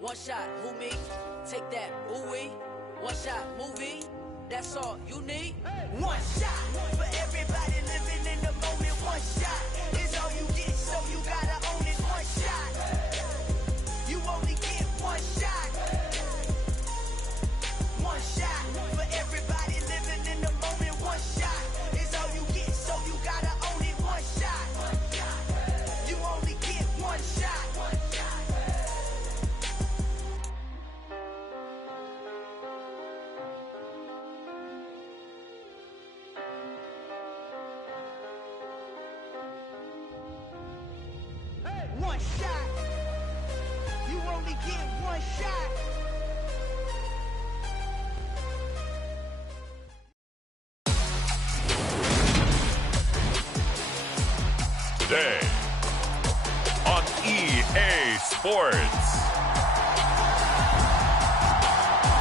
One shot, who me? Take that, ooh-wee. One shot, movie. That's all you need. One shot for everybody living in the moment. One shot is all you get, so you gotta own it. One shot. You only get one shot. One shot for everybody living in the moment. One shot is all you get, so you gotta own it. One shot. You only get one shot. One shot. You only get one shot. Today on EA Sports.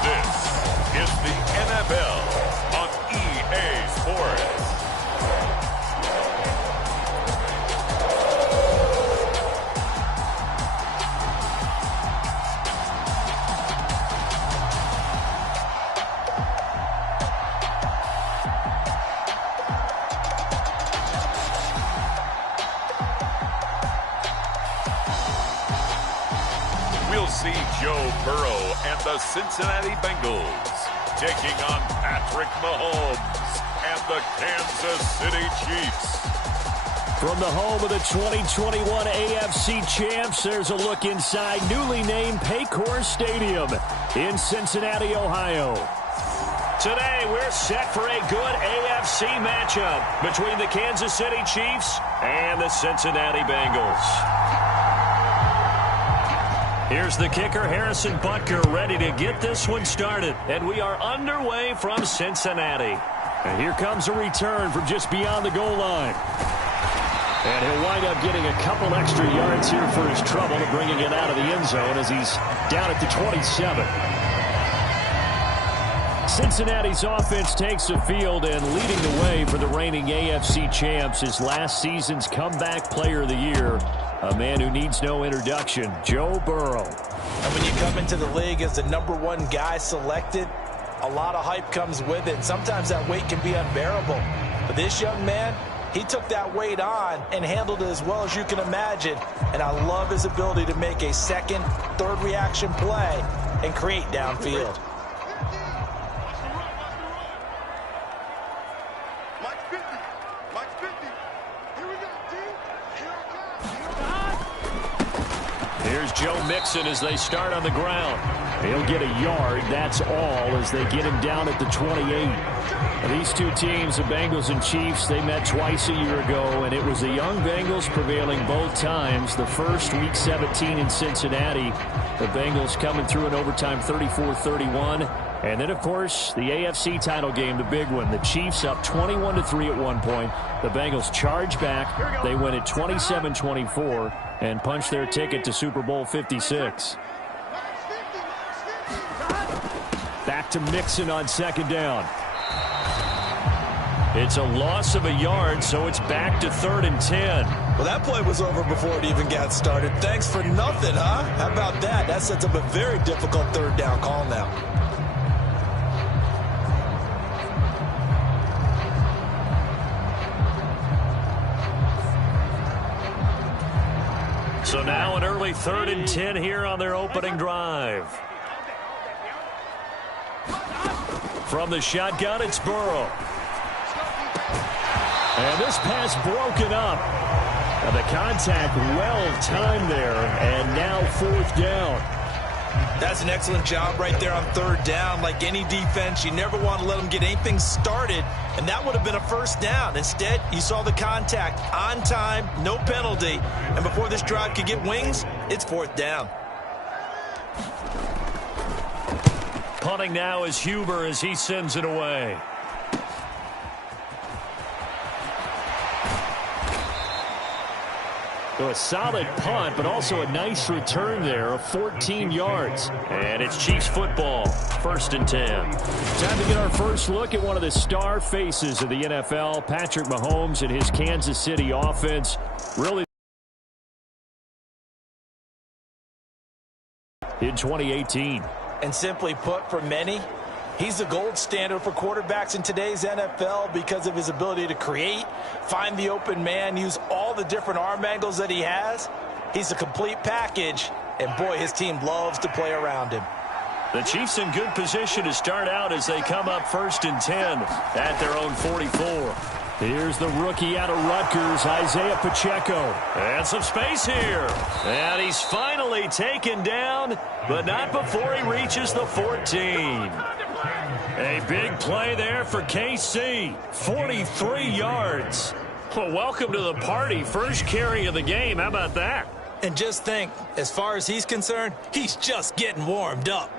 This is the NFL on EA Sports. We'll see Joe Burrow and the Cincinnati Bengals taking on Patrick Mahomes and the Kansas City Chiefs. From the home of the 2021 AFC Champs, there's a look inside newly named Paycor Stadium in Cincinnati, Ohio. Today, we're set for a good AFC matchup between the Kansas City Chiefs and the Cincinnati Bengals. Here's the kicker, Harrison Butker, ready to get this one started. And we are underway from Cincinnati. And here comes a return from just beyond the goal line. And he'll wind up getting a couple extra yards here for his trouble and bringing it out of the end zone as he's down at the 27. Cincinnati's offense takes the field, and leading the way for the reigning AFC champs is last season's comeback player of the year, a man who needs no introduction, Joe Burrow. And when you come into the league as the #1 guy selected, a lot of hype comes with it. And sometimes that weight can be unbearable. But this young man, he took that weight on and handled it as well as you can imagine. And I love his ability to make a second, third reaction play and create downfield. Here's Joe Mixon as they start on the ground. He'll get a yard, that's all, as they get him down at the 28. Now, these two teams, the Bengals and Chiefs, they met twice a year ago, and it was the young Bengals prevailing both times. The first, Week 17 in Cincinnati, the Bengals coming through in overtime 34-31. And then, of course, the AFC title game, the big one. The Chiefs up 21-3 at one point. The Bengals charge back. They win it 27-24 and punch their ticket to Super Bowl 56. Back to Mixon on second down. It's a loss of a yard, so it's back to 3rd and 10. Well, that play was over before it even got started. Thanks for nothing, huh? How about that? That sets up a very difficult 3rd down call now. So now an early 3rd and 10 here on their opening drive. From the shotgun, it's Burrow. And this pass broken up. Now the contact well timed there, and now 4th down. That's an excellent job right there on 3rd down. Like any defense, you never want to let them get anything started, and that would have been a 1st down. Instead, you saw the contact on time, no penalty, and before this drive could get wings, it's 4th down. Punting now is Huber as he sends it away. So a solid punt, but also a nice return there of 14 yards. And it's Chiefs football, 1st and 10. Time to get our first look at one of the star faces of the NFL, Patrick Mahomes and his Kansas City offense. Really in 2018. And simply put, for many, he's the gold standard for quarterbacks in today's NFL because of his ability to create, find the open man, use all the different arm angles that he has. He's a complete package, and boy, his team loves to play around him. The Chiefs in good position to start out as they come up 1st and 10 at their own 44. Here's the rookie out of Rutgers, Isaiah Pacheco. And some space here. And he's finally taken down, but not before he reaches the 14. A big play there for KC. 43 yards. Well, welcome to the party. First carry of the game. How about that? And just think, as far as he's concerned, he's just getting warmed up.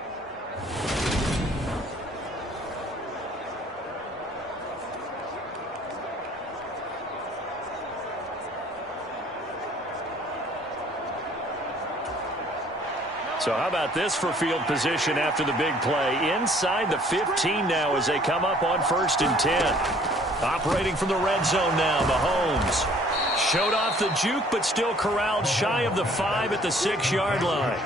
So how about this for field position after the big play? Inside the 15 now as they come up on 1st and 10. Operating from the red zone now, Mahomes. Showed off the juke, but still corralled shy of the 5 at the 6-yard line.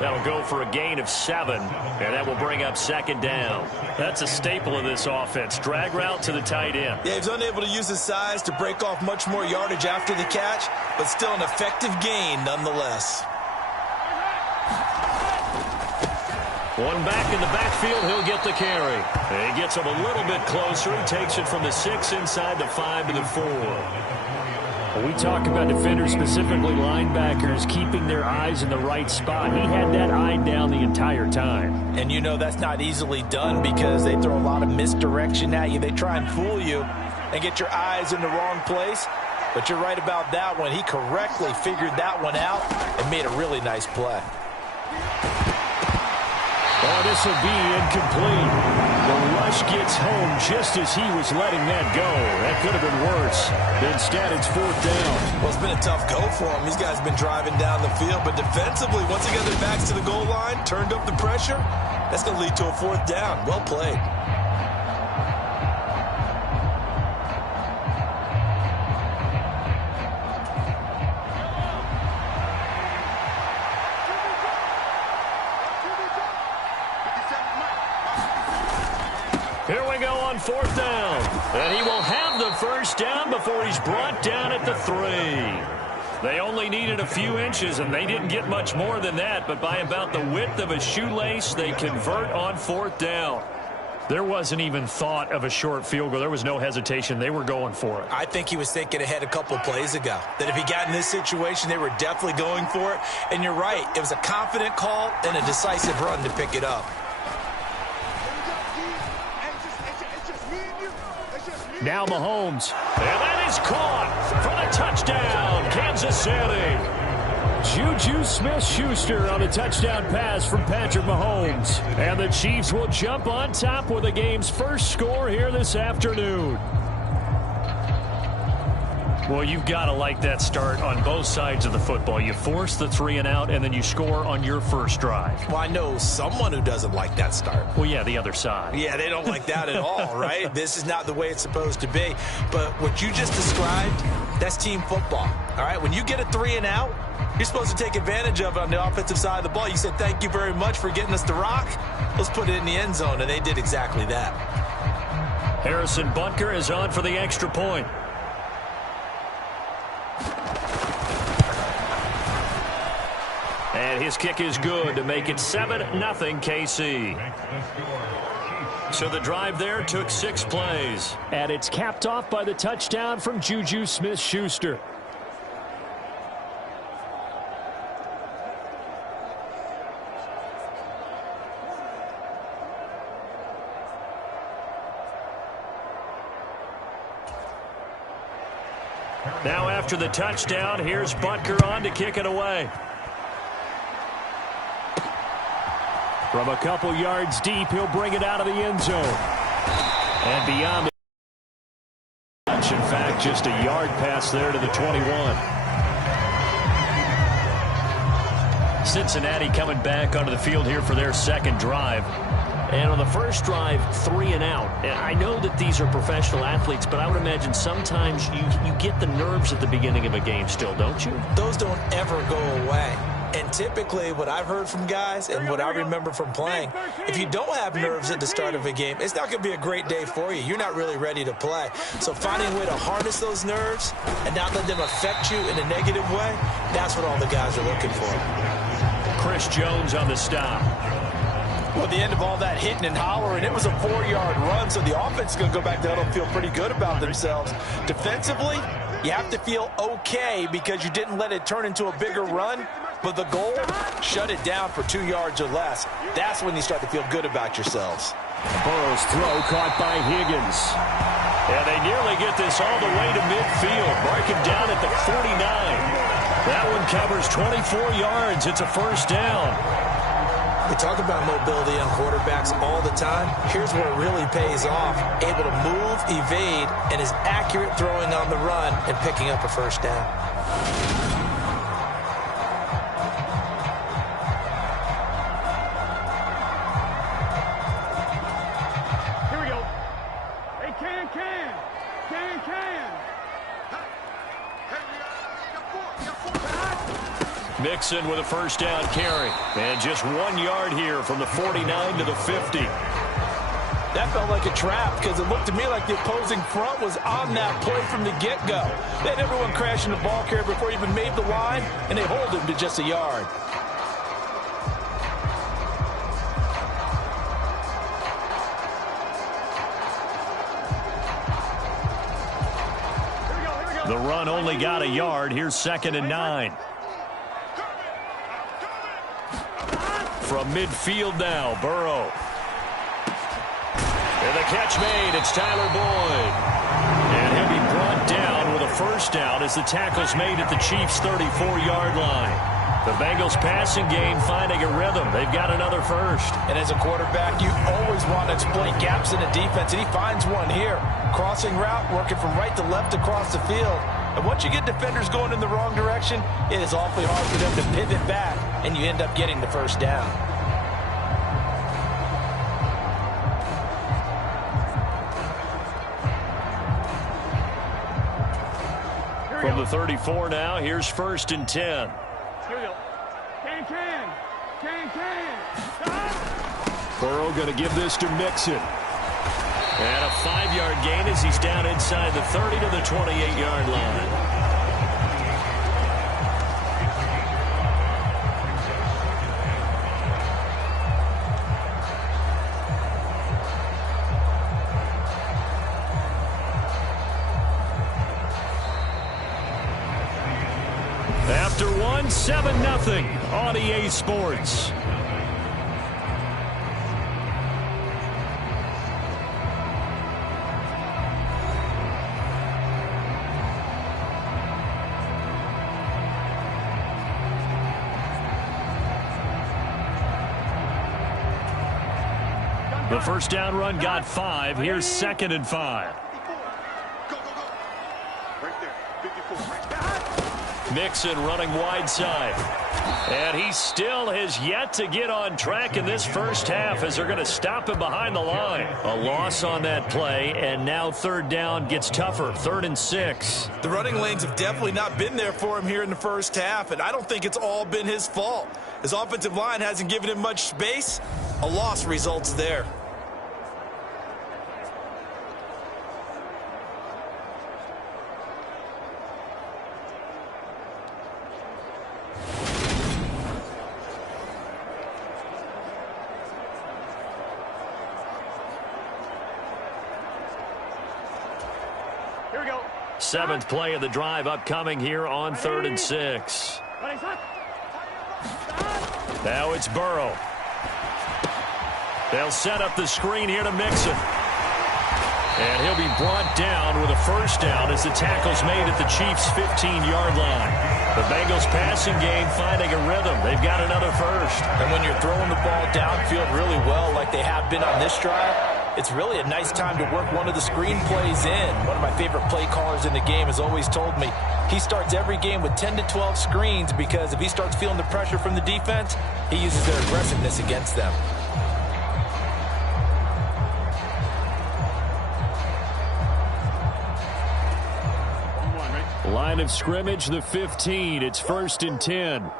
That'll go for a gain of 7, and that will bring up 2nd down. That's a staple of this offense. Drag route to the tight end. Yeah, he's unable to use his size to break off much more yardage after the catch, but still an effective gain nonetheless. One back in the backfield, he'll get the carry. And he gets him a little bit closer. He takes it from the 6 inside the 5 to the 4. When we talk about defenders, specifically linebackers, keeping their eyes in the right spot. He had that eye down the entire time. And you know that's not easily done because they throw a lot of misdirection at you. They try and fool you and get your eyes in the wrong place. But you're right about that one. He correctly figured that one out and made a really nice play. Oh, this will be incomplete. The rush gets home just as he was letting that go. That could have been worse. Instead, it's 4th down. Well, it's been a tough go for him. These guys have been driving down the field. But defensively, once they got their backs to the goal line, turned up the pressure, that's going to lead to a 4th down. Well played. Here we go on 4th down. And he will have the 1st down before he's brought down at the 3. They only needed a few inches, and they didn't get much more than that. But by about the width of a shoelace, they convert on 4th down. There wasn't even thought of a short field goal. There was no hesitation. They were going for it. I think he was thinking ahead a couple plays ago. That if he got in this situation, they were definitely going for it. And you're right. It was a confident call and a decisive run to pick it up. Now Mahomes. And that is caught for the touchdown, Kansas City. Juju Smith-Schuster on a touchdown pass from Patrick Mahomes. And the Chiefs will jump on top with the game's first score here this afternoon. Well, you've got to like that start on both sides of the football. You force the 3 and out, and then you score on your first drive. Well, I know someone who doesn't like that start. Well, yeah, the other side. Yeah, they don't like that at all, right? This is not the way it's supposed to be. But what you just described, that's team football, all right? When you get a 3 and out, you're supposed to take advantage of it on the offensive side of the ball. You said, thank you very much for getting us the rock. Let's put it in the end zone, and they did exactly that. Harrison Butker is on for the extra point. And his kick is good to make it 7-0 KC. So the drive there took 6 plays. And it's capped off by the touchdown from Juju Smith-Schuster. Now after the touchdown, here's Butker on to kick it away. From a couple yards deep, he'll bring it out of the end zone. And beyond the in fact, just a yard pass there to the 21. Cincinnati coming back onto the field here for their second drive. And on the first drive, 3 and out. And I know that these are professional athletes, but I would imagine sometimes you get the nerves at the beginning of a game still, don't you? Those don't ever go away. And typically what I've heard from guys and what I remember from playing, if you don't have nerves at the start of a game, it's not going to be a great day for you. You're not really ready to play. So finding a way to harness those nerves and not let them affect you in a negative way, that's what all the guys are looking for. Chris Jones on the stop. Well, at the end of all that hitting and hollering, it was a 4-yard run, so the offense is going to go back there and feel pretty good about themselves. Defensively, you have to feel okay because you didn't let it turn into a bigger run, but the goal, shut it down for 2 yards or less. That's when you start to feel good about yourselves. Burrow's throw caught by Higgins. And they nearly get this all the way to midfield. Mark him down at the 49. That one covers 24 yards. It's a first down. We talk about mobility on quarterbacks all the time. Here's where it really pays off. Able to move, evade, and is accurate throwing on the run and picking up a first down. Here we go. Hey, can. Mixon with a first down carry. And just 1 yard here from the 49 to the 50. That felt like a trap because it looked to me like the opposing front was on that play from the get-go. They had everyone crashing the ball carrier before he even made the line, and they hold him to just a yard. The run only got a yard. Here's 2nd and 9. From midfield now, Burrow. And the catch made. It's Tyler Boyd. And he'll be brought down with a first down as the tackle's made at the Chiefs' 34-yard line. The Bengals passing game finding a rhythm. They've got another first. And as a quarterback, you always want to exploit gaps in the defense, and he finds one here. Crossing route, working from right to left across the field. And once you get defenders going in the wrong direction, it is awfully hard for them to pivot back, and you end up getting the first down. From the 34 now, here's 1st and 10. Here we go. Can. Burrow going to give this to Mixon. And a 5-yard gain as he's down inside the 30 to the 28-yard line. After one, 7-0 on EA Sports. The first down run got 5. Here's 2nd and 5. Go. Right there. 54. Right there. Mixon running wide side. And he still has yet to get on track in this first half as they're going to stop him behind the line. A loss on that play, and now 3rd down gets tougher. 3rd and 6. The running lanes have definitely not been there for him here in the first half, and I don't think it's all been his fault. His offensive line hasn't given him much space. A loss results there. Here we go. 7th play of the drive upcoming here on 3rd and 6. Now it's Burrow. They'll set up the screen here to Mixon. And he'll be brought down with a first down as the tackle's made at the Chiefs' 15-yard line. The Bengals passing game finding a rhythm. They've got another first. And when you're throwing the ball downfield really well like they have been on this drive, it's really a nice time to work one of the screen plays in. One of my favorite play callers in the game has always told me he starts every game with 10 to 12 screens because if he starts feeling the pressure from the defense, he uses their aggressiveness against them. Line of scrimmage, the 15. It's 1st and 10.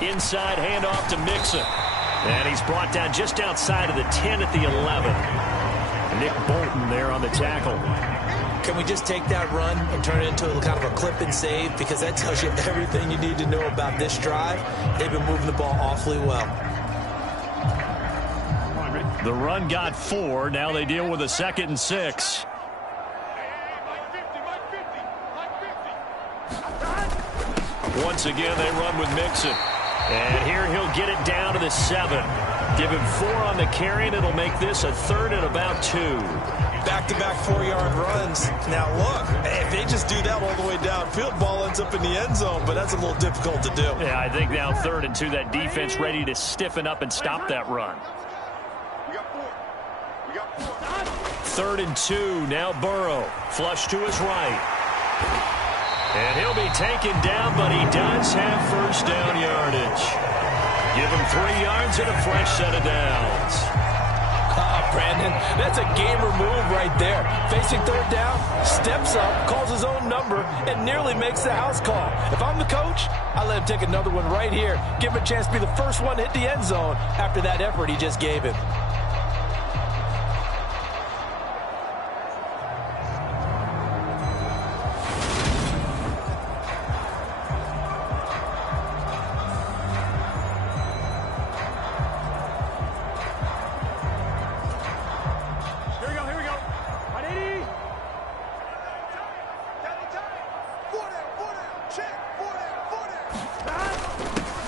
Inside handoff to Mixon. And he's brought down just outside of the 10 at the 11. Nick Bolton there on the tackle. Can we just take that run and turn it into a kind of a clip and save? Because that tells you everything you need to know about this drive. They've been moving the ball awfully well. The run got 4. Now they deal with a 2nd and 6. Once again, they run with Mixon. And here he'll get it down to the 7. Give him 4 on the carry, and it'll make this a 3rd and about 2. Back-to-back 4-yard runs. Now, look, if they just do that all the way downfield, ball ends up in the end zone, but that's a little difficult to do. Yeah, I think now 3rd and 2, that defense ready to stiffen up and stop that run. 3rd and 2, now Burrow. Flush to his right. And he'll be taken down, but he does have first down yardage. Give him 3 yards and a fresh set of downs. Brandon, that's a gamer move right there. Facing 3rd down, steps up, calls his own number, and nearly makes the house call. If I'm the coach, I let him take another one right here. Give him a chance to be the first one to hit the end zone after that effort he just gave him.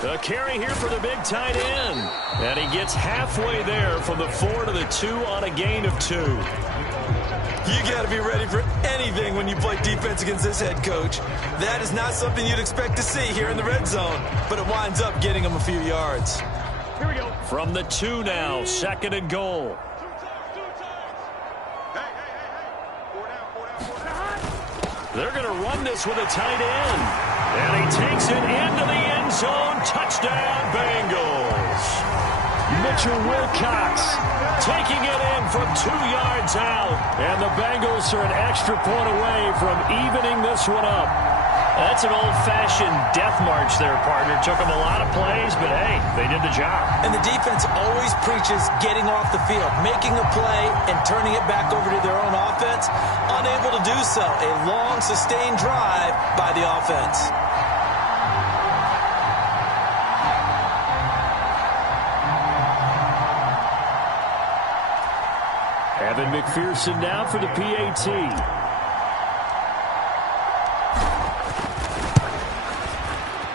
A carry here for the big tight end. And he gets halfway there from the 4 to the 2 on a gain of 2. You got to be ready for anything when you play defense against this head coach. That is not something you'd expect to see here in the red zone, but it winds up getting him a few yards. Here we go. From the 2 now, 2nd and goal. They're going to run this with a tight end. And he takes it into the end zone. Touchdown, Bengals. Mitchell Wilcox taking it in from 2 yards out. And the Bengals are an extra point away from evening this one up. That's an old-fashioned death march there, partner. Took them a lot of plays, but hey, they did the job. And the defense always preaches getting off the field, making a play, and turning it back over to their own offense. Unable to do so. A long, sustained drive by the offense. Evan McPherson now for the PAT.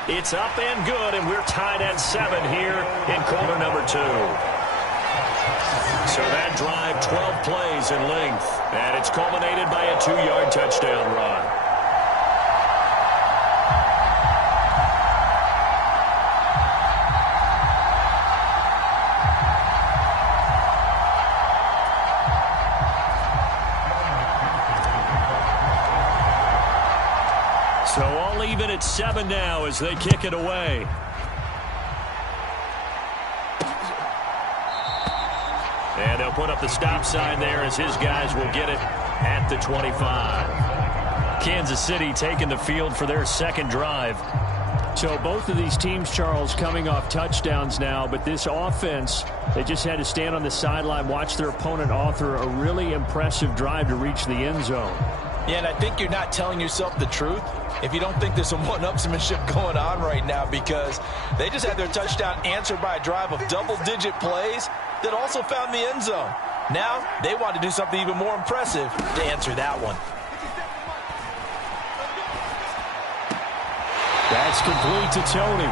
It's up and good, and we're tied at 7 here in quarter number 2. So that drive, 12 plays in length, and it's culminated by a 2-yard touchdown run. So all even at 7 now as they kick it away. And they'll put up the stop sign there as his guys will get it at the 25. Kansas City taking the field for their 2nd drive. So both of these teams, Charles, coming off touchdowns now, but this offense, they just had to stand on the sideline, watch their opponent author a really impressive drive to reach the end zone. Yeah, and I think you're not telling yourself the truth if you don't think there's some one-upsmanship going on right now, because they just had their touchdown answered by a drive of double-digit plays that also found the end zone. Now they want to do something even more impressive to answer that one. That's complete to Tony.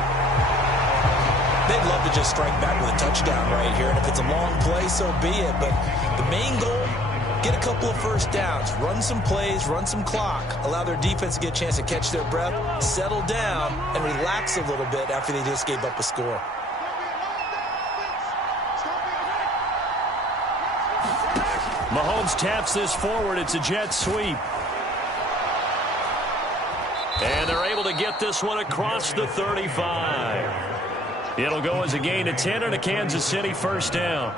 They'd love to just strike back with a touchdown right here, and if it's a long play, so be it. But the main goal, get a couple of first downs, run some plays, run some clock, allow their defense to get a chance to catch their breath, settle down, and relax a little bit after they just gave up a score. Mahomes taps this forward. It's a jet sweep. And they're able to get this one across the 35. It'll go as a gain of 10 and a Kansas City first down.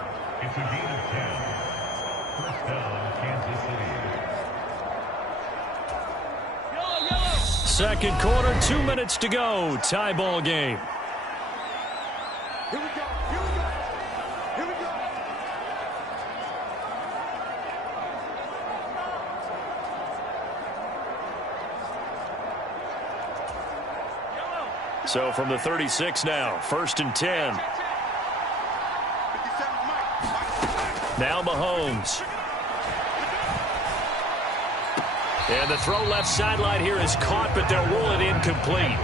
Second quarter, 2 minutes to go. Tie ball game. Here we go. Here we go. Here we go. So from the 36 now, 1st and 10. Now Mahomes. And the throw left sideline here is caught, but they'll rule it incomplete.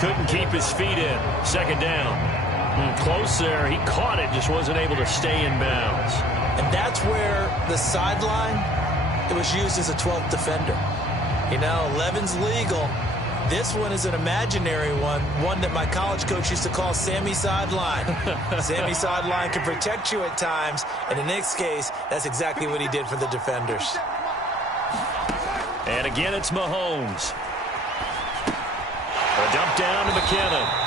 Couldn't keep his feet in. 2nd down. Close there. He caught it, just wasn't able to stay in bounds. And that's where the sideline, it was used as a 12th defender. You know, 11's legal. This one is an imaginary one that my college coach used to call Sammy Sideline. Sammy Sideline can protect you at times, and in this case, that's exactly what he did for the defenders. And again, it's Mahomes. A dump down to McKinnon.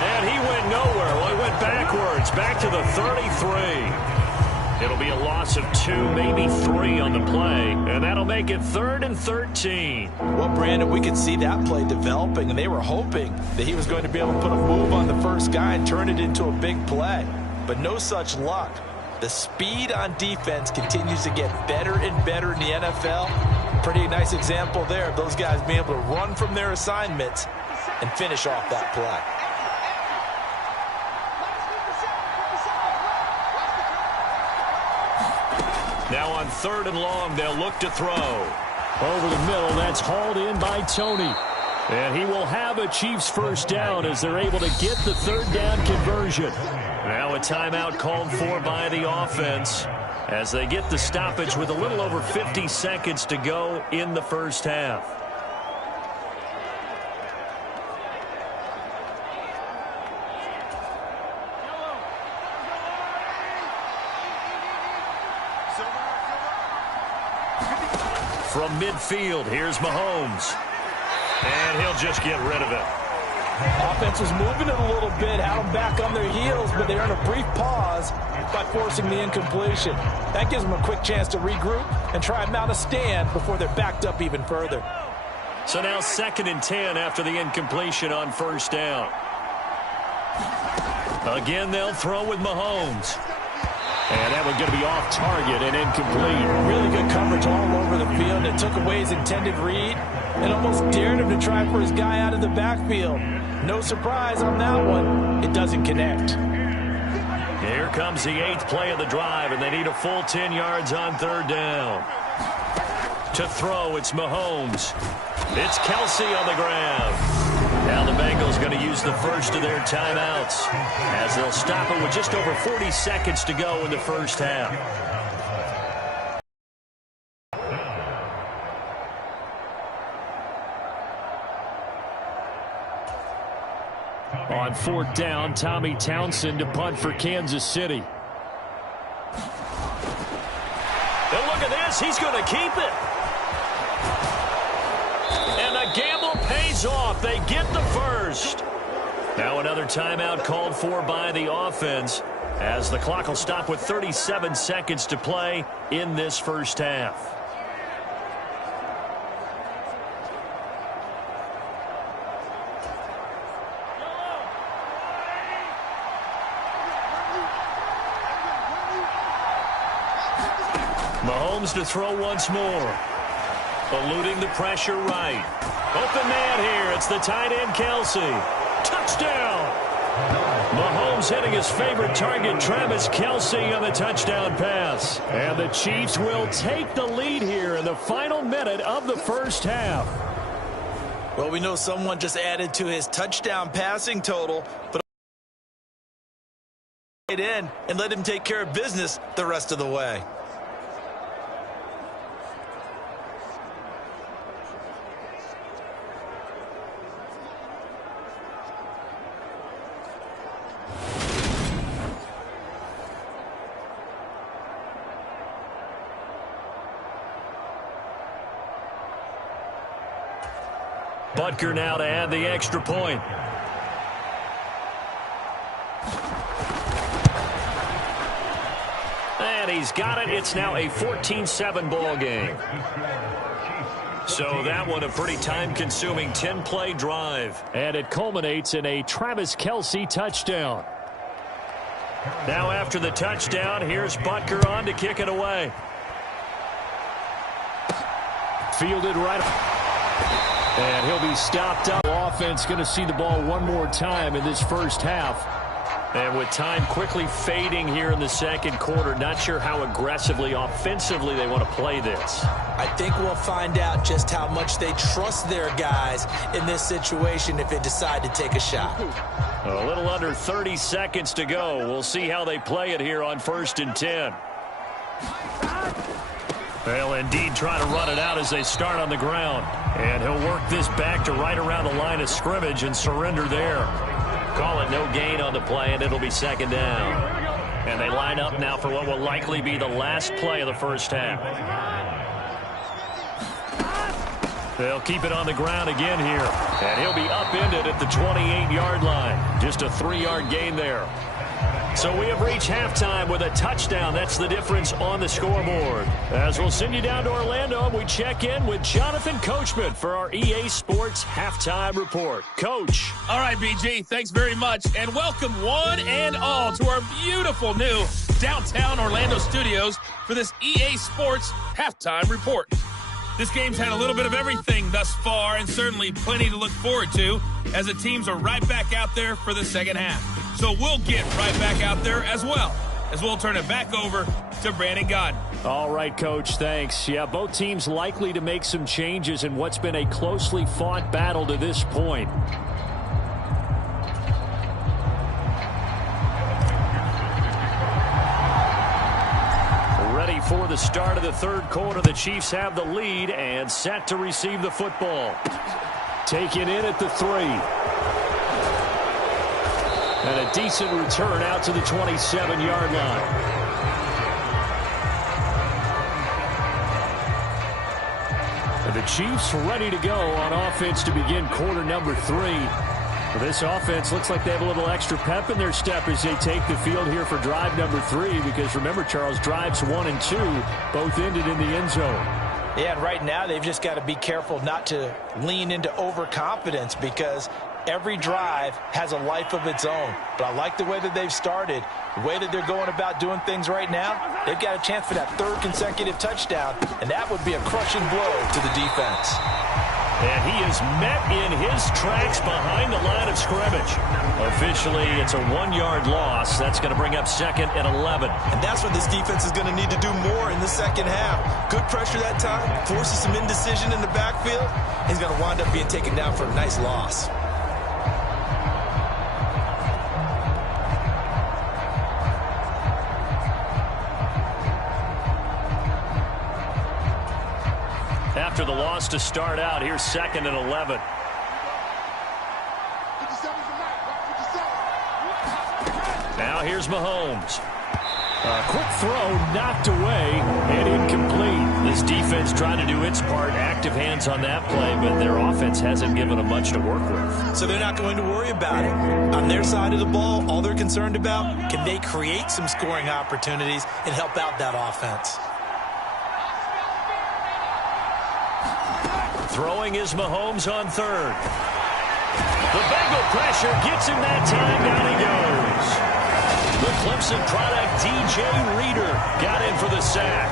And he went nowhere. Well, he went backwards, back to the 33. It'll be a loss of 2, maybe 3 on the play, and that'll make it 3rd and 13. Well, Brandon, we could see that play developing, and they were hoping that he was going to be able to put a move on the first guy and turn it into a big play. But no such luck. The speed on defense continues to get better and better in the NFL. Pretty nice example there of those guys being able to run from their assignments and finish off that play. Now on 3rd and long, they'll look to throw. Over the middle, that's hauled in by Tony. And he will have a Chiefs first down as they're able to get the 3rd down conversion. Now a timeout called for by the offense as they get the stoppage with a little over 50 seconds to go in the first half. From midfield, here's Mahomes. And he'll just get rid of it. Offense was moving it a little bit, had them back on their heels, but they earned a brief pause by forcing the incompletion. That gives them a quick chance to regroup and try and mount a stand before they're backed up even further. So now 2nd and 10 after the incompletion on 1st down. Again, they'll throw with Mahomes. And that one's going to be off target and incomplete. Really good coverage all over the field. It took away his intended read and almost dared him to try for his guy out of the backfield. No surprise on that one. It doesn't connect. Here comes the 8th play of the drive, and they need a full 10 yards on 3rd down. To throw, it's Mahomes. It's Kelsey on the ground. Now the Bengals going to use the first of their timeouts as they'll stop it with just over 40 seconds to go in the first half. On 4th down, Tommy Townsend to punt for Kansas City. And look at this, he's going to keep it. And the gamble pays off. They get the first. Now another timeout called for by the offense as the clock will stop with 37 seconds to play in this first half. Mahomes to throw once more. Eluding the pressure right. Open man here. It's the tight end, Kelsey. Touchdown! Mahomes hitting his favorite target, Travis Kelsey, on the touchdown pass. And the Chiefs will take the lead here in the final minute of the first half. Well, we know someone just added to his touchdown passing total, but in and let him take care of business the rest of the way. Butker now to add the extra point. And he's got it. It's now a 14-7 ball game. So that one a pretty time-consuming 10-play drive. And it culminates in a Travis Kelsey touchdown. Now after the touchdown, here's Butker on to kick it away. Fielded right. And he'll be stopped up. Offense going to see the ball one more time in this first half. And with time quickly fading here in the second quarter, not sure how aggressively, offensively they want to play this. I think we'll find out just how much they trust their guys in this situation if they decide to take a shot. A little under 30 seconds to go. We'll see how they play it here on 1st and 10. They'll indeed try to run it out as they start on the ground. And he'll work this back to right around the line of scrimmage and surrender there. Call it no gain on the play, and it'll be 2nd down. And they line up now for what will likely be the last play of the first half. They'll keep it on the ground again here. And he'll be upended at the 28-yard line. Just a 3-yard gain there. So we have reached halftime with a touchdown. That's the difference on the scoreboard. As we'll send you down to Orlando, we check in with Jonathan Coachman for our EA Sports Halftime Report. Coach. All right, BG, thanks very much. And welcome one and all to our beautiful new downtown Orlando studios for this EA Sports Halftime Report. This game's had a little bit of everything thus far, and certainly plenty to look forward to as the teams are right back out there for the second half. So we'll get right back out there as well, as we'll turn it back over to Brandon Godden. All right, Coach, thanks. Yeah, both teams likely to make some changes in what's been a closely fought battle to this point. Ready for the start of the third quarter. The Chiefs have the lead and set to receive the football. Taken in at the 3. And a decent return out to the 27-yard line. And the Chiefs ready to go on offense to begin quarter number 3. This offense looks like they have a little extra pep in their step as they take the field here for drive number 3, because remember, Charles, drives 1 and 2 both ended in the end zone. Yeah, and right now they've just got to be careful not to lean into overconfidence, because every drive has a life of its own. But I like the way that they've started, the way that they're going about doing things right now. They've got a chance for that 3rd consecutive touchdown, and that would be a crushing blow to the defense. And he is met in his tracks behind the line of scrimmage. Officially, it's a 1-yard loss. That's going to bring up 2nd and 11. And that's what this defense is going to need to do more in the second half. Good pressure that time, forces some indecision in the backfield. He's going to wind up being taken down for a nice loss. After the loss to start out, here's 2nd and 11. Now here's Mahomes. A quick throw knocked away and incomplete. This defense trying to do its part. Active hands on that play, but their offense hasn't given them much to work with. So they're not going to worry about it. On their side of the ball, all they're concerned about, can they create some scoring opportunities and help out that offense? Throwing is Mahomes on 3rd. The Bengal pressure gets him that time. Down he goes. The Clemson product, DJ Reader, got in for the sack.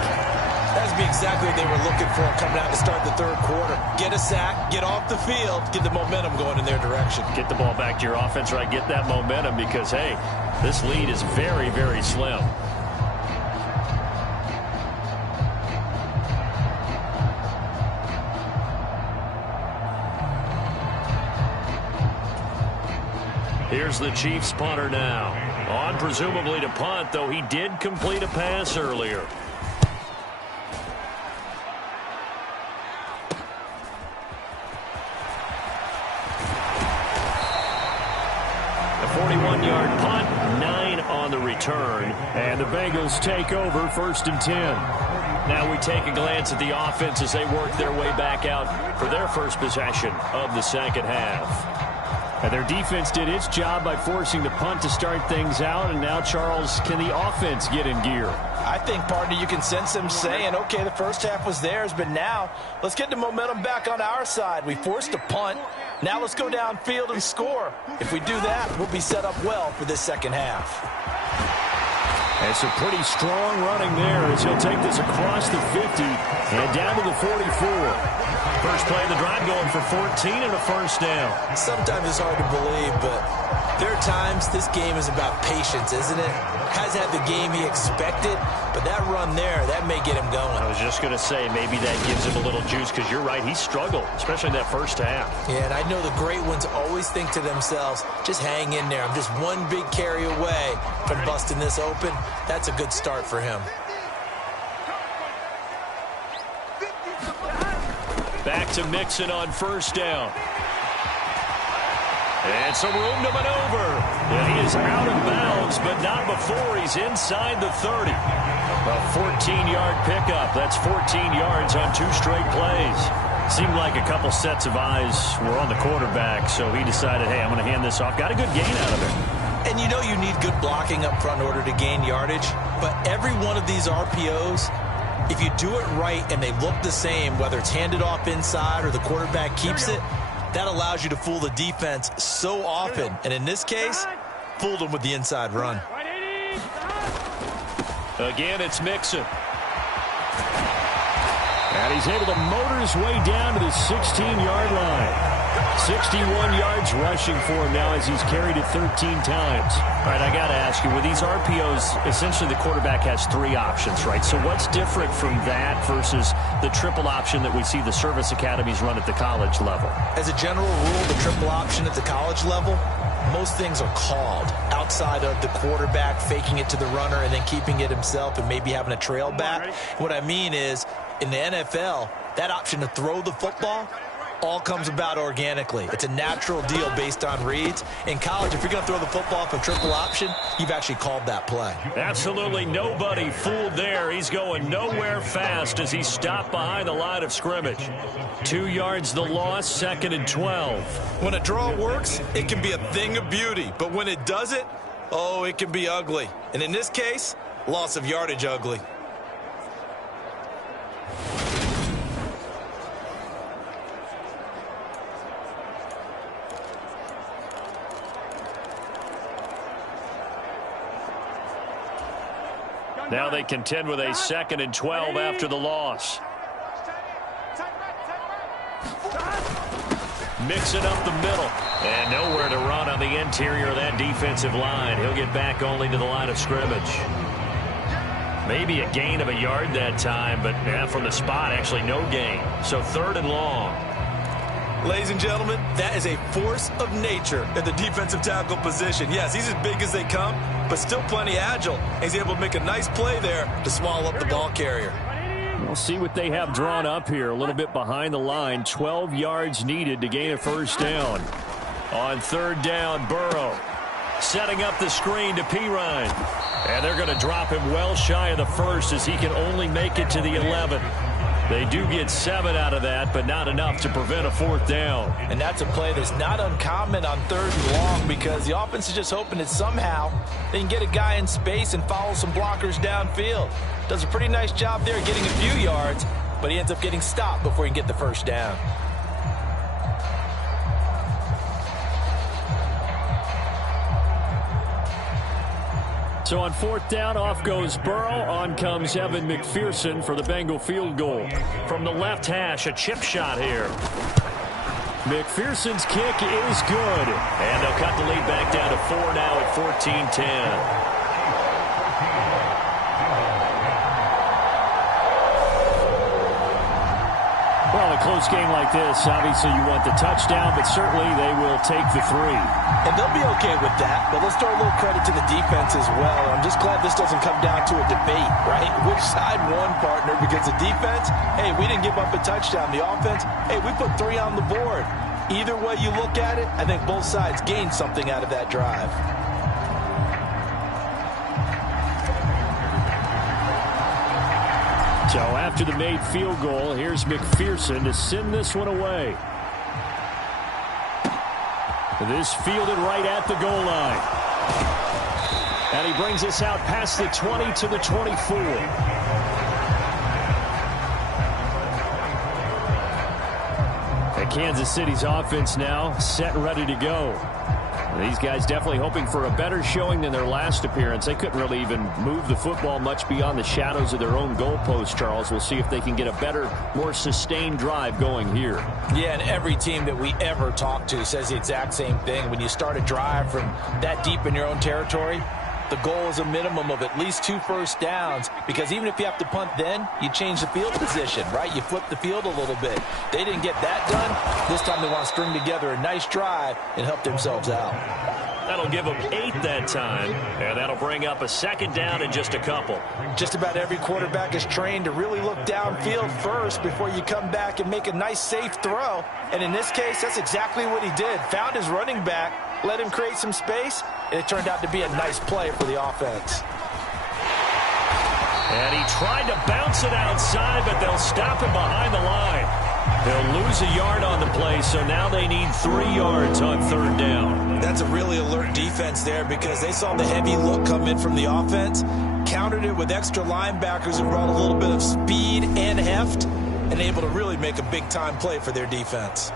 That would be exactly what they were looking for coming out to start the 3rd quarter. Get a sack, get off the field, get the momentum going in their direction. Get the ball back to your offense, right? Get that momentum, because, hey, this lead is very, very slim. Here's the Chiefs punter now. On presumably to punt, though he did complete a pass earlier. A 41-yard punt, 9 on the return. And the Bengals take over 1st and 10. Now we take a glance at the offense as they work their way back out for their first possession of the second half. And their defense did its job by forcing the punt to start things out. And now, Charles, can the offense get in gear? I think, partner, you can sense them saying, okay, the first half was theirs, but now let's get the momentum back on our side. We forced a punt. Now let's go downfield and score. If we do that, we'll be set up well for this second half. And some pretty strong running there as he'll take this across the 50 and down to the 44. First play of the drive going for 14 and a first down. Sometimes it's hard to believe, but there are times this game is about patience, isn't it? Hasn't had the game he expected, but that run there, that may get him going. I was just going to say maybe that gives him a little juice because you're right, he struggled, especially in that first half. Yeah, and I know the great ones always think to themselves, just hang in there. I'm just one big carry away from busting this open. That's a good start for him. Back to Mixon on first down. And some room to maneuver. And he is out of bounds, but not before he's inside the 30. A 14-yard pickup. That's 14 yards on 2 straight plays. Seemed like a couple sets of eyes were on the quarterback, so he decided, hey, I'm going to hand this off. Got a good gain out of it. And you know you need good blocking up front in order to gain yardage, but every one of these RPOs, if you do it right and they look the same, whether it's handed off inside or the quarterback keeps it, that allows you to fool the defense so often. And in this case, fooled them with the inside run. Again, it's Mixon. And he's able to motor his way down to the 16-yard line. 61 yards rushing for him now as he's carried it 13 times. All right, I got to ask you, with these RPOs, essentially the quarterback has 3 options, right? So what's different from that versus the triple option that we see the service academies run at the college level? As a general rule, the triple option at the college level, most things are called outside of the quarterback faking it to the runner and then keeping it himself and maybe having a trail back. What I mean is, in the NFL, that option to throw the football all comes about organically. It's a natural deal based on reads. In college, if you're going to throw the football off a triple option, you've actually called that play. Absolutely nobody fooled there. He's going nowhere fast as he stopped behind the line of scrimmage. 2 yards the loss, 2nd and 12. When a draw works, it can be a thing of beauty. But when it doesn't, oh, it can be ugly. And in this case, loss of yardage ugly. Now they contend with a 2nd and 12 after the loss. Mixing up the middle. And nowhere to run on the interior of that defensive line. He'll get back only to the line of scrimmage. Maybe a gain of a yard that time, but from the spot, actually no gain. So 3rd and long. Ladies and gentlemen, that is a force of nature in the defensive tackle position. Yes, he's as big as they come, but still plenty agile. He's able to make a nice play there to swallow up the ball carrier. We'll see what they have drawn up here. A little bit behind the line. 12 yards needed to gain a first down. On 3rd down, Burrow setting up the screen to Pirine. And they're going to drop him well shy of the 1st as he can only make it to the 11. They do get 7 out of that, but not enough to prevent a 4th down. And that's a play that's not uncommon on 3rd and long because the offense is just hoping that somehow they can get a guy in space and follow some blockers downfield. Does a pretty nice job there getting a few yards, but he ends up getting stopped before he can get the first down. So on 4th down, off goes Burrow. On comes Evan McPherson for the Bengal field goal. From the left hash, a chip shot here. McPherson's kick is good. And they'll cut the lead back down to 4 now at 14-10. Well, a close game like this, obviously you want the touchdown, but certainly they will take the 3. And they'll be okay with that, but let's throw a little credit to the defense as well. I'm just glad this doesn't come down to a debate, right? Which side won, partner? Because the defense, hey, we didn't give up a touchdown. The offense, hey, we put 3 on the board. Either way you look at it, I think both sides gained something out of that drive. So after the made field goal, here's McPherson to send this one away. This fielded right at the goal line. And he brings us out past the 20 to the 24. And Kansas City's offense now set and ready to go. These guys definitely hoping for a better showing than their last appearance. They couldn't really even move the football much beyond the shadows of their own goalpost, Charles. We'll see if they can get a better, more sustained drive going here. Yeah, and every team that we ever talk to says the exact same thing. When you start a drive from that deep in your own territory, the goal is a minimum of at least 2 first downs, because even if you have to punt then, you change the field position, right? You flip the field a little bit. They didn't get that done. This time they want to string together a nice drive and help themselves out. That'll give them 8 that time, and that'll bring up a 2nd down in just a couple. Just about every quarterback is trained to really look downfield first before you come back and make a nice, safe throw. And in this case, that's exactly what he did. Found his running back, let him create some space, and it turned out to be a nice play for the offense. And he tried to bounce it outside, but they'll stop him behind the line. They'll lose a yard on the play, so now they need 3 yards on 3rd down. That's a really alert defense there, because they saw the heavy look come in from the offense, countered it with extra linebackers who brought a little bit of speed and heft, and able to really make a big-time play for their defense.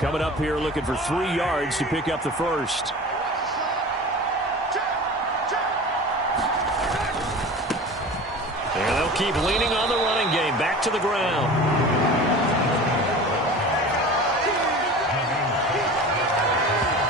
Coming up here looking for 3 yards to pick up the first. And they'll keep leaning on the running game. Back to the ground.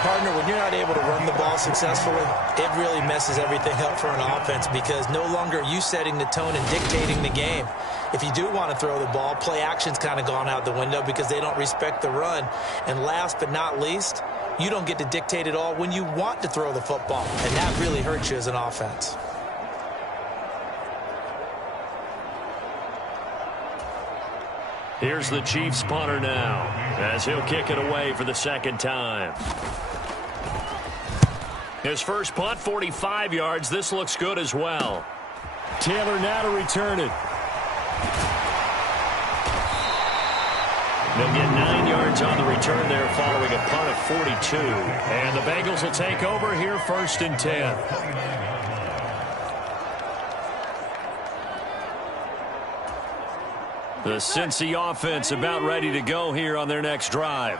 Partner, when you're not able to run the ball successfully, it really messes everything up for an offense, because no longer are you setting the tone and dictating the game. If you do want to throw the ball, play action's kind of gone out the window because they don't respect the run. And last but not least, you don't get to dictate it all when you want to throw the football. And that really hurts you as an offense. Here's the Chiefs punter now, as he'll kick it away for the 2nd time. His first punt, 45 yards. This looks good as well. Taylor now to return it. They'll get 9 yards on the return there following a punt of 42. And the Bengals will take over here 1st and 10. The Cincy offense about ready to go here on their next drive.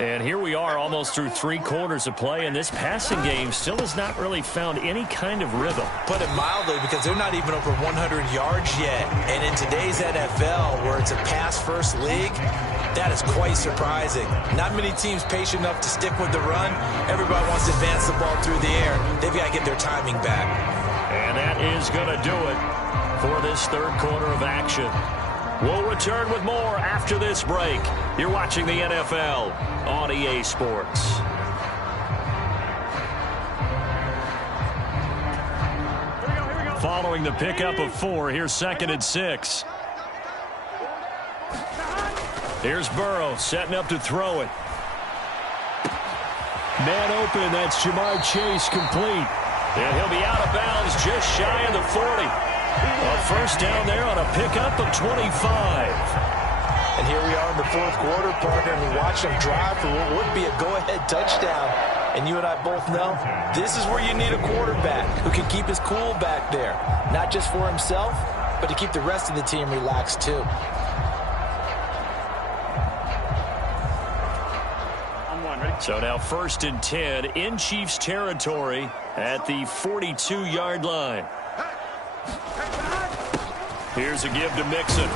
And here we are almost through 3 quarters of play, and this passing game still has not really found any kind of rhythm. Put it mildly, because they're not even over 100 yards yet. And in today's NFL, where it's a pass-first league, that is quite surprising. Not many teams patient enough to stick with the run. Everybody wants to advance the ball through the air. They've got to get their timing back. And that is going to do it for this 3rd quarter of action. We'll return with more after this break. You're watching the NFL on EA Sports. Following the pickup of 4, here's 2nd and 6. Here's Burrow setting up to throw it. Man open, that's Jamar Chase complete. And he'll be out of bounds just shy of the 40. A 1st down there on a pickup of 25. And here we are in the 4th quarter, partner, and we watch them drive for what would be a go-ahead touchdown. And you and I both know this is where you need a quarterback who can keep his cool back there. Not just for himself, but to keep the rest of the team relaxed too. So now 1st and 10 in Chiefs territory at the 42-yard line. Here's a give to Mixon.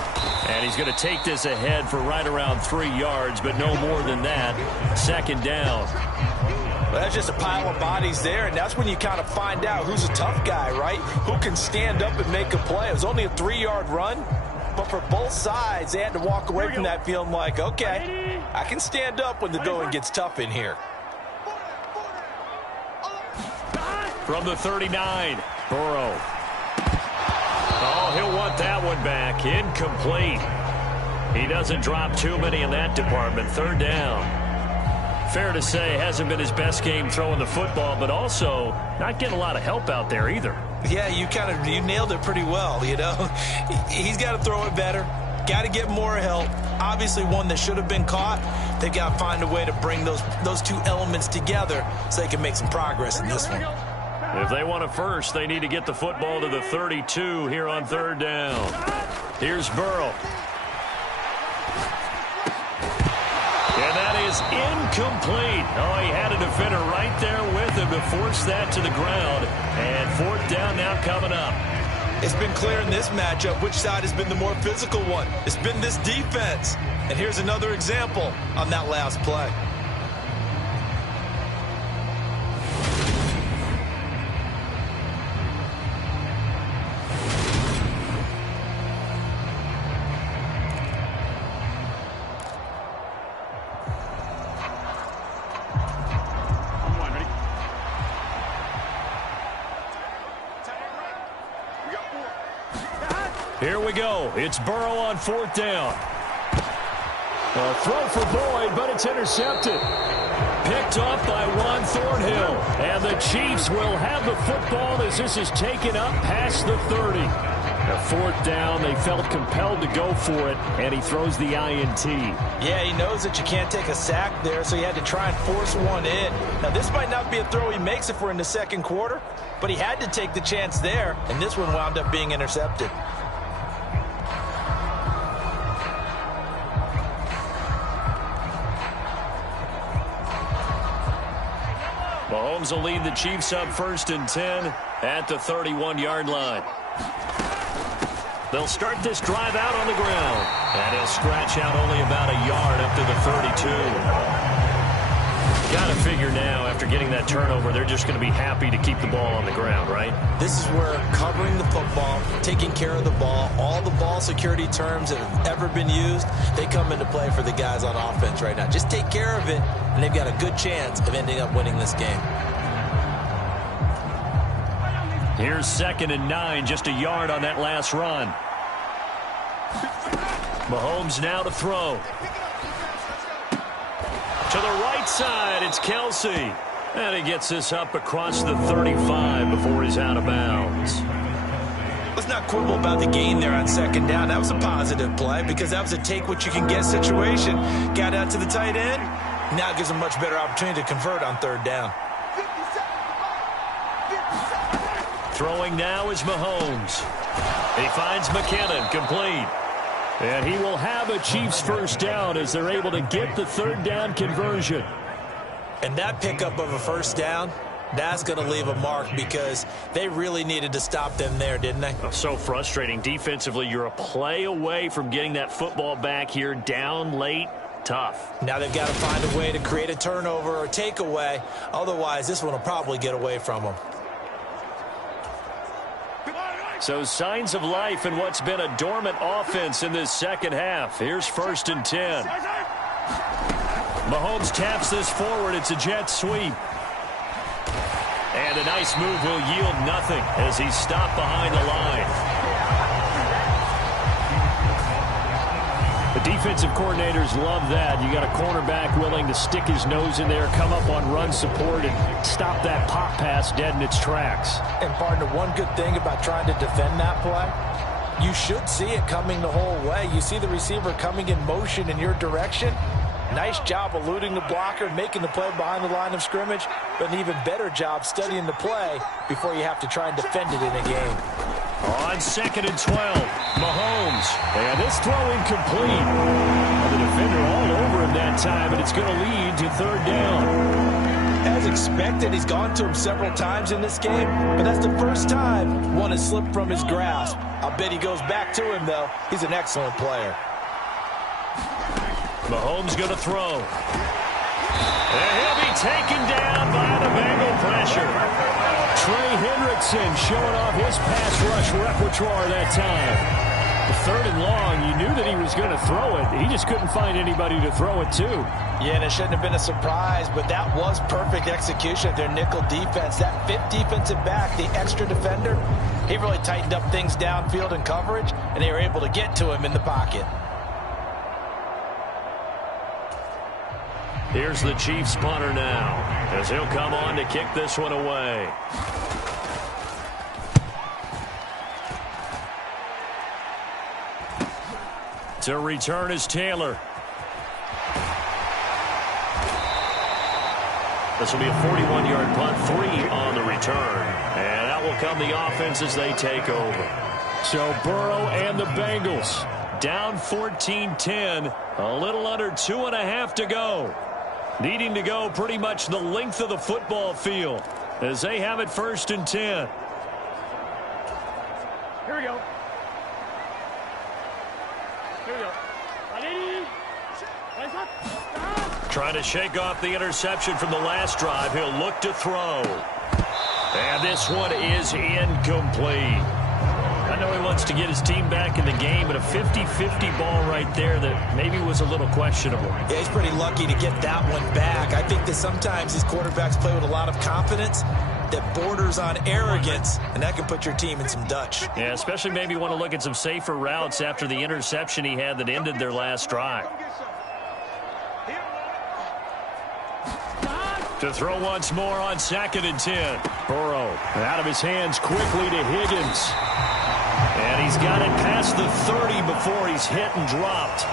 And he's going to take this ahead for right around 3 yards, but no more than that. 2nd down. Well, that's just a pile of bodies there, and that's when you kind of find out who's a tough guy, right? Who can stand up and make a play. It was only a 3-yard run, but for both sides, they had to walk away from that feeling like, okay, I can stand up when the going gets tough in here. From the 39, Burrow. Oh, he'll want that one back. Incomplete. He doesn't drop too many in that department. 3rd down. Fair to say, hasn't been his best game throwing the football, but also not getting a lot of help out there either. Yeah, you nailed it pretty well, you know. He's got to throw it better. Got to get more help. Obviously one that should have been caught. They've got to find a way to bring those 2 elements together so they can make some progress in this one. If they want a first, they need to get the football to the 32 here on third down. Here's Burrow. And that is incomplete. Oh, he had a defender right there with him to force that to the ground. And fourth down now coming up. It's been clear in this matchup which side has been the more physical one. It's been this defense. And here's another example on that last play. Here we go. It's Burrow on fourth down. A throw for Boyd, but it's intercepted. Picked off by Juan Thornhill. And the Chiefs will have the football as this is taken up past the 30. A fourth down, they felt compelled to go for it, and he throws the INT. Yeah, he knows that you can't take a sack there, so he had to try and force one in. Now, this might not be a throw he makes if we're in the second quarter, but he had to take the chance there, and this one wound up being intercepted. Mahomes will lead the Chiefs up 1st and 10 at the 31-yard line. They'll start this drive out on the ground. And he'll scratch out only about a yard up to the 32. Got to figure now, after getting that turnover, they're just going to be happy to keep the ball on the ground, right? This is where covering the football, taking care of the ball, all the ball security terms that have ever been used, they come into play for the guys on offense right now. Just take care of it, and they've got a good chance of ending up winning this game. Here's 2nd and 9, just a yard on that last run. Mahomes now to throw. To the right side, it's Kelsey. And he gets this up across the 35 before he's out of bounds. Let's not quibble about the gain there on 2nd down. That was a positive play because that was a take-what-you-can-get situation. Got out to the tight end. Now it gives him a much better opportunity to convert on 3rd down. Throwing now is Mahomes. He finds McKinnon, complete. And he will have a Chiefs first down as they're able to get the 3rd down conversion. And that pickup of a first down, that's going to leave a mark because they really needed to stop them there, didn't they? So frustrating. Defensively, you're a play away from getting that football back here down late. Tough. Now they've got to find a way to create a turnover or takeaway. Otherwise, this one will probably get away from them. So signs of life in what's been a dormant offense in this second half. Here's 1st and 10. Mahomes taps this forward. It's a jet sweep. And a nice move will yield nothing as he's stopped behind the line. The defensive coordinators love that. You got a cornerback willing to stick his nose in there, come up on run support, and stop that pop pass dead in its tracks. And, partner, one good thing about trying to defend that play, you should see it coming the whole way. You see the receiver coming in motion in your direction. Nice job eluding the blocker, making the play behind the line of scrimmage, but an even better job studying the play before you have to try and defend it in a game. On 2nd and 12, Mahomes. And this throw incomplete. The defender all over him that time, and it's going to lead to 3rd down. As expected, he's gone to him several times in this game, but that's the first time one has slipped from his grasp. I'll bet he goes back to him, though. He's an excellent player. Mahomes going to throw. And he'll be taken down by the Bengal pressure. Trey Hendrickson showing off his pass rush repertoire that time. 3rd and long, you knew that he was going to throw it. He just couldn't find anybody to throw it to. Yeah, and it shouldn't have been a surprise, but that was perfect execution of their nickel defense. That 5th defensive back, the extra defender, he really tightened up things downfield in coverage, and they were able to get to him in the pocket. Here's the Chiefs punter now, as he'll come on to kick this one away. To return is Taylor. This will be a 41-yard punt, 3 on the return. And out will come the offense as they take over. So Burrow and the Bengals down 14-10. A little under 2.5 to go. Needing to go pretty much the length of the football field as they have it 1st and 10. Here we go. Here we go. Trying to shake off the interception from the last drive. He'll look to throw. And this one is incomplete. I know he wants to get his team back in the game, but a 50-50 ball right there that maybe was a little questionable. Yeah, he's pretty lucky to get that one back. I think that sometimes these quarterbacks play with a lot of confidence that borders on arrogance, and that can put your team in some Dutch. Yeah, especially maybe want to look at some safer routes after the interception he had that ended their last drive. To throw once more on 2nd and 10. Burrow out of his hands quickly to Higgins. And he's got it past the 30 before he's hit and dropped.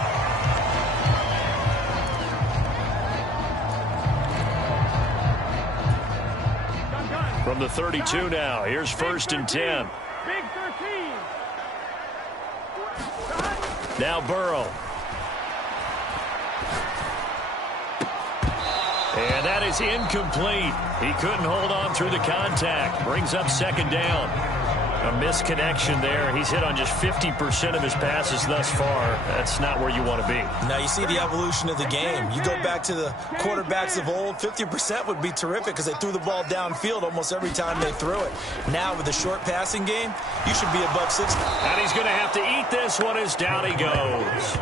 From the 32 now, here's 1st and 10. Big 13. Now Burrow. And that is incomplete. He couldn't hold on through the contact. Brings up 2nd down. A misconnection there. He's hit on just 50% of his passes thus far. That's not where you want to be. Now you see the evolution of the game. You go back to the quarterbacks of old, 50% would be terrific because they threw the ball downfield almost every time they threw it. Now with the short passing game, you should be above 60. And he's going to have to eat this one as down he goes.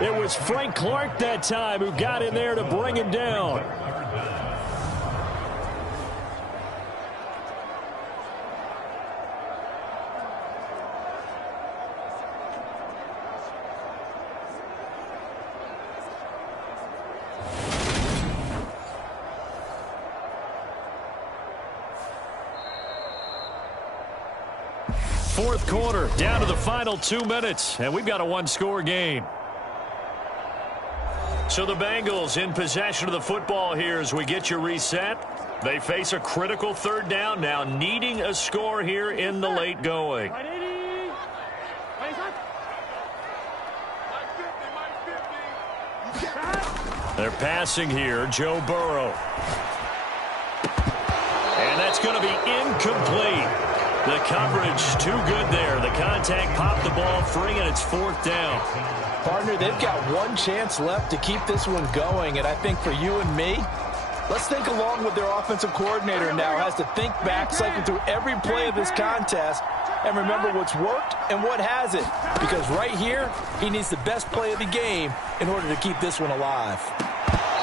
It was Frank Clark that time who got in there to bring him down. Fourth quarter, down to the final 2 minutes, and we've got a one-score game. So the Bengals in possession of the football here as we get you reset. They face a critical 3rd down now, needing a score here in the late going. They're passing here, Joe Burrow. And that's going to be incomplete. The coverage too good there. The contact popped the ball free, and it's 4th down. Partner, they've got one chance left to keep this one going, and I think for you and me, let's think along with their offensive coordinator now has to think back, cycle through every play of this contest, and remember what's worked and what hasn't. Because right here, he needs the best play of the game in order to keep this one alive.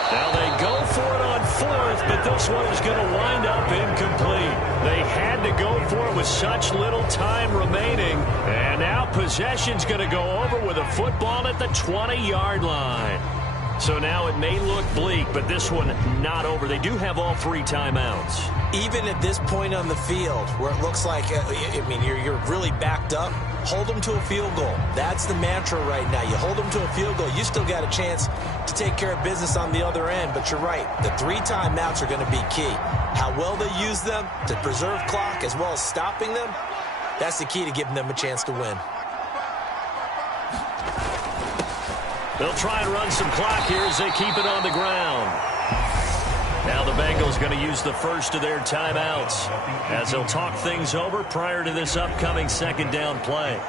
Now they go for it on 4th, but this one is going to wind up incomplete. They had to go for it with such little time remaining. And now possession's going to go over with a football at the 20-yard line. So now it may look bleak, but this one not over. They do have all 3 timeouts. Even at this point on the field, where it looks like, you're really backed up, hold them to a field goal. That's the mantra right now. You hold them to a field goal, you still got a chance to take care of business on the other end. But you're right, the 3 timeouts are going to be key. How well they use them to preserve clock as well as stopping them, that's the key to giving them a chance to win. They'll try and run some clock here as they keep it on the ground. Now the Bengals going to use the first of their timeouts as they'll talk things over prior to this upcoming 2nd down play.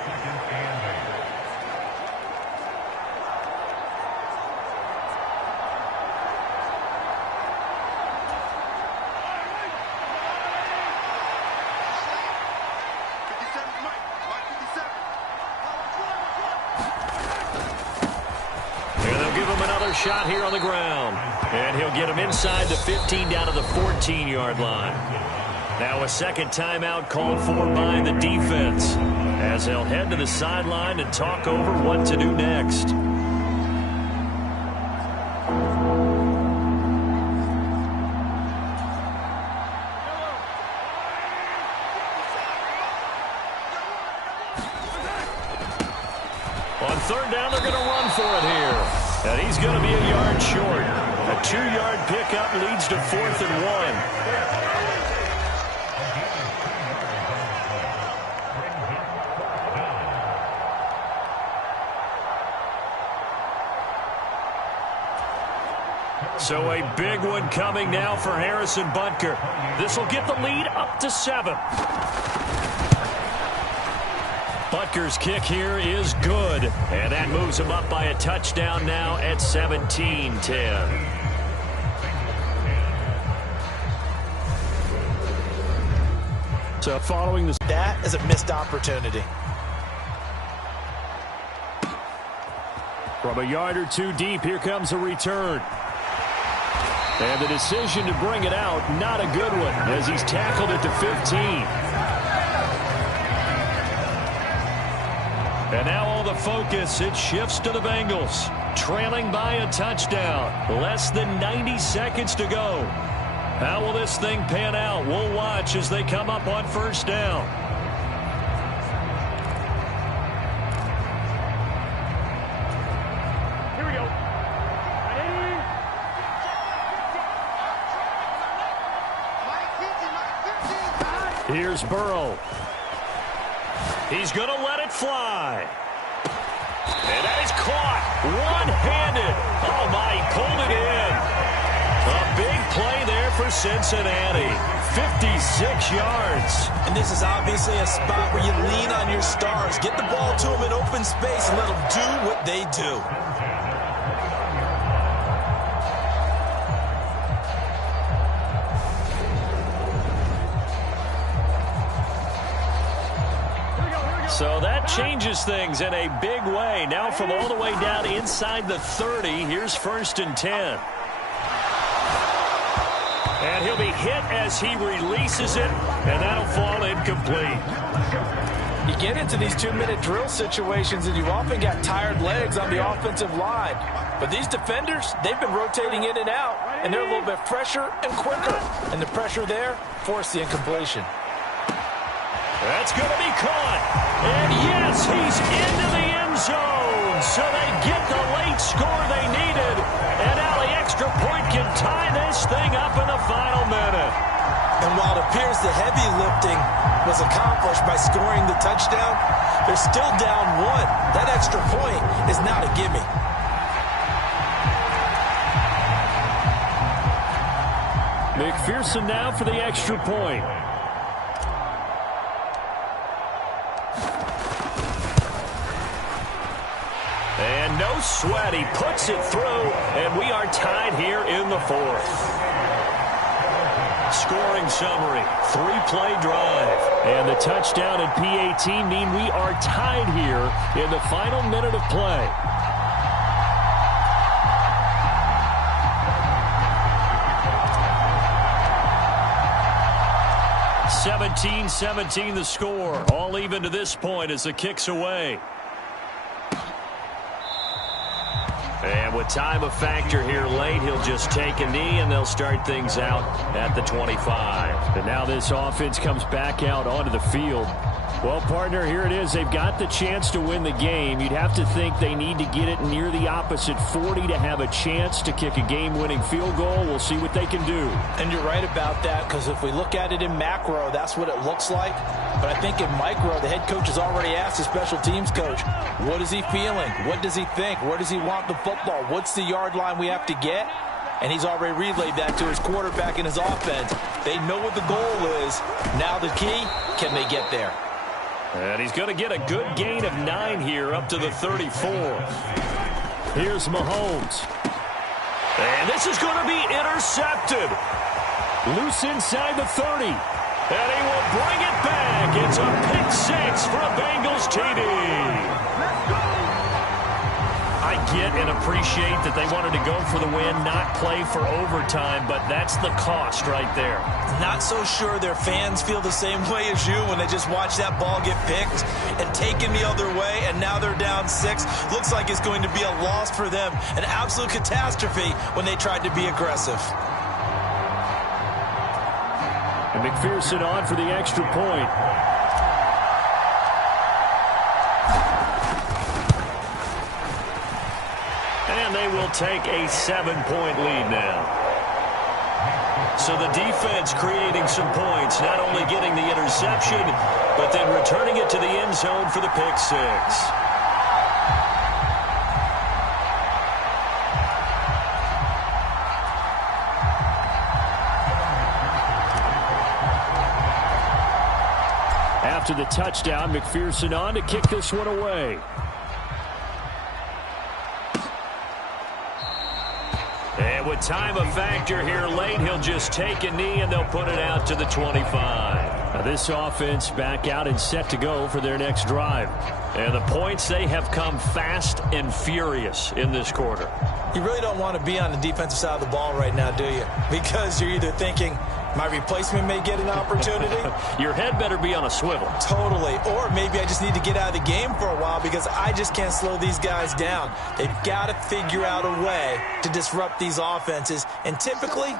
Shot here on the ground, and he'll get him inside the 15 down to the 14-yard line. Now a 2nd timeout called for by the defense as they'll head to the sideline and talk over what to do next. On 3rd down, they're going to run for it here. And he's going to be a yard short. A 2-yard pickup leads to 4th and 1. So a big one coming now for Harrison Butker. This will get the lead up to 7. Butker's kick here is good. And that moves him up by a touchdown now at 17-10. So following this, that is a missed opportunity. From a yard or two deep, here comes a return. And the decision to bring it out, not a good one, as he's tackled at the 15. And now all the focus, it shifts to the Bengals, trailing by a touchdown. Less than 90 seconds to go. How will this thing pan out? We'll watch as they come up on first down. Here's Burrow. He's going to let it fly. And that is caught one-handed. Oh, my, he pulled it in. A big play there for Cincinnati. 56 yards. And this is obviously a spot where you lean on your stars. Get the ball to them in open space and let them do what they do. So that changes things in a big way. Now from all the way down inside the 30, here's 1st and 10. And he'll be hit as he releases it, and that'll fall incomplete. You get into these 2-minute drill situations, and you often got tired legs on the offensive line. But these defenders, they've been rotating in and out, and they're a little bit fresher and quicker. And the pressure there forced the incompletion. That's going to be caught. And yes, he's into the end zone. So they get the late score they needed. And now the extra point can tie this thing up in the final minute. And while it appears the heavy lifting was accomplished by scoring the touchdown, they're still down 1. That extra point is not a gimme. McPherson now for the extra point. And no sweat, he puts it through, and we are tied here in the 4th. Scoring summary, 3-play drive. And the touchdown and PAT mean we are tied here in the final minute of play. (17-17) the score. All even to this point as the kick's away. And with time a factor here late, he'll just take a knee, and they'll start things out at the 25. And now this offense comes back out onto the field. Well, partner, here it is. They've got the chance to win the game. You'd have to think they need to get it near the opposite 40 to have a chance to kick a game-winning field goal. We'll see what they can do. And you're right about that, because if we look at it in macro, that's what it looks like. But I think in micro, the head coach has already asked the special teams coach, what is he feeling? What does he think? Where does he want the football? What's the yard line we have to get? And he's already relayed that to his quarterback and his offense. They know what the goal is. Now the key, can they get there? And he's going to get a good gain of 9 here up to the 34. Here's Mahomes. And this is going to be intercepted. Loose inside the 30. And he will bring it back. It's a pick 6 for a Bengals TD. I get and appreciate that they wanted to go for the win, not play for overtime, but that's the cost right there. Not so sure their fans feel the same way as you when they just watch that ball get picked and taken the other way, and now they're down 6. Looks like it's going to be a loss for them, an absolute catastrophe when they tried to be aggressive. And McPherson on for the extra point. And And they will take a 7-point lead now. So the defense creating some points, not only getting the interception, but then returning it to the end zone for the pick six. After the touchdown, McPherson on to kick this one away. And with time a factor here late, he'll just take a knee and they'll put it out to the 25. Now this offense back out and set to go for their next drive. And the points, they have come fast and furious in this quarter. You really don't want to be on the defensive side of the ball right now, do you? Because you're either thinking, my replacement may get an opportunity. Your head better be on a swivel. Totally. Or maybe I just need to get out of the game for a while because I just can't slow these guys down. They've got to figure out a way to disrupt these offenses. And typically,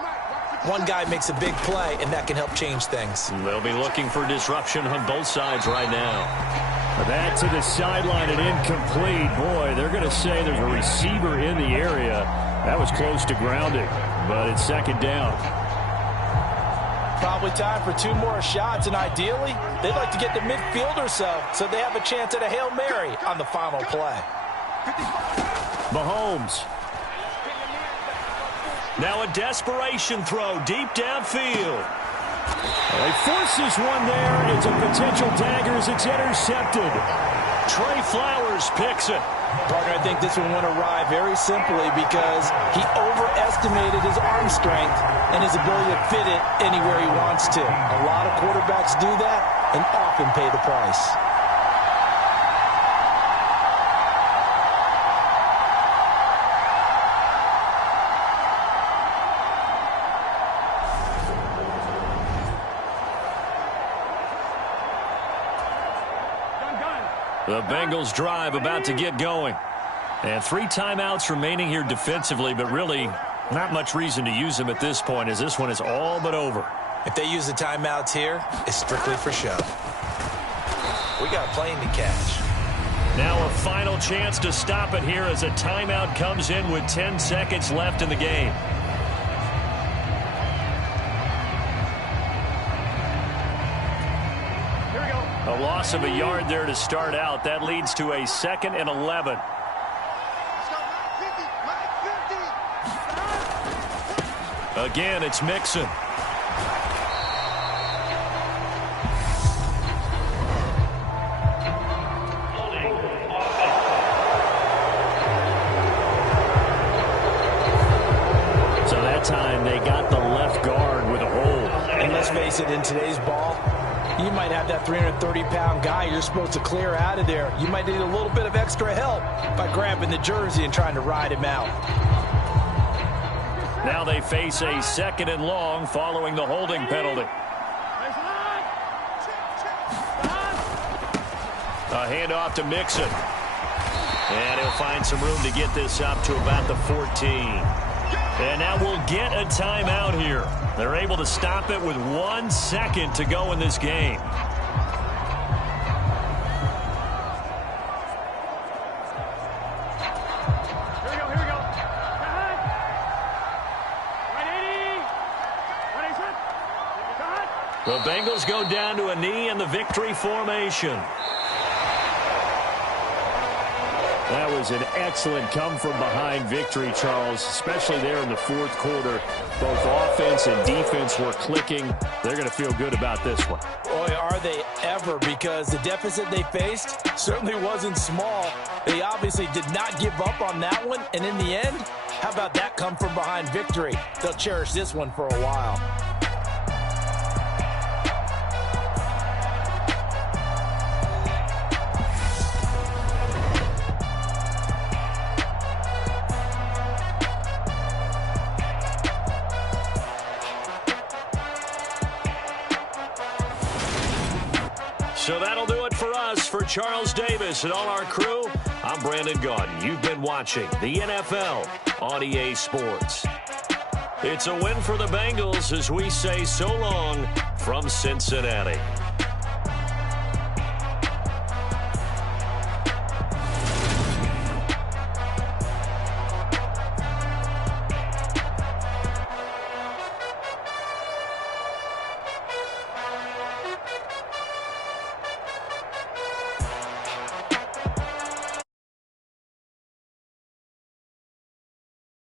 one guy makes a big play, and that can help change things. They'll be looking for disruption on both sides right now. That to the sideline and incomplete. Boy, they're going to say there's a receiver in the area. That was close to grounding, but it's second down. Probably time for 2 more shots, and ideally, they'd like to get to midfield or so they have a chance at a Hail Mary on the final play. Mahomes. Now a desperation throw deep downfield. He forces one there. It's a potential dagger as it's intercepted. Trey Flowers picks it. Partner, I think this one went awry very simply because he overestimated his arm strength and his ability to fit it anywhere he wants to. A lot of quarterbacks do that and often pay the price. The Bengals drive about to get going. And 3 timeouts remaining here defensively, but really not much reason to use them at this point as this one is all but over. If they use the timeouts here, it's strictly for show. We got a plane to catch. Now a final chance to stop it here as a timeout comes in with 10 seconds left in the game. A loss of a yard there to start out. That leads to a 2nd and 11. Again, it's Mixon. So that time they got the left guard with a hold. And let's face it, in today's ball, you might have that 330-pound guy you're supposed to clear out of there. You might need a little bit of extra help by grabbing the jersey and trying to ride him out. Now they face a 2nd and long following the holding penalty. A handoff to Mixon. And he'll find some room to get this up to about the 14. And now we'll get a timeout here. They're able to stop it with 1 second to go in this game. Here we go. The Bengals go down to a knee in the victory formation. That was an excellent come-from-behind victory, Charles, especially there in the 4th quarter. Both offense and defense were clicking. They're going to feel good about this one. Boy, are they ever, because the deficit they faced certainly wasn't small. They obviously did not give up on that one, and in the end, how about that come-from-behind victory? They'll cherish this one for a while. So that'll do it for us. For Charles Davis and all our crew, I'm Brandon Gaudin. You've been watching the NFL on EA Sports. It's a win for the Bengals as we say so long from Cincinnati.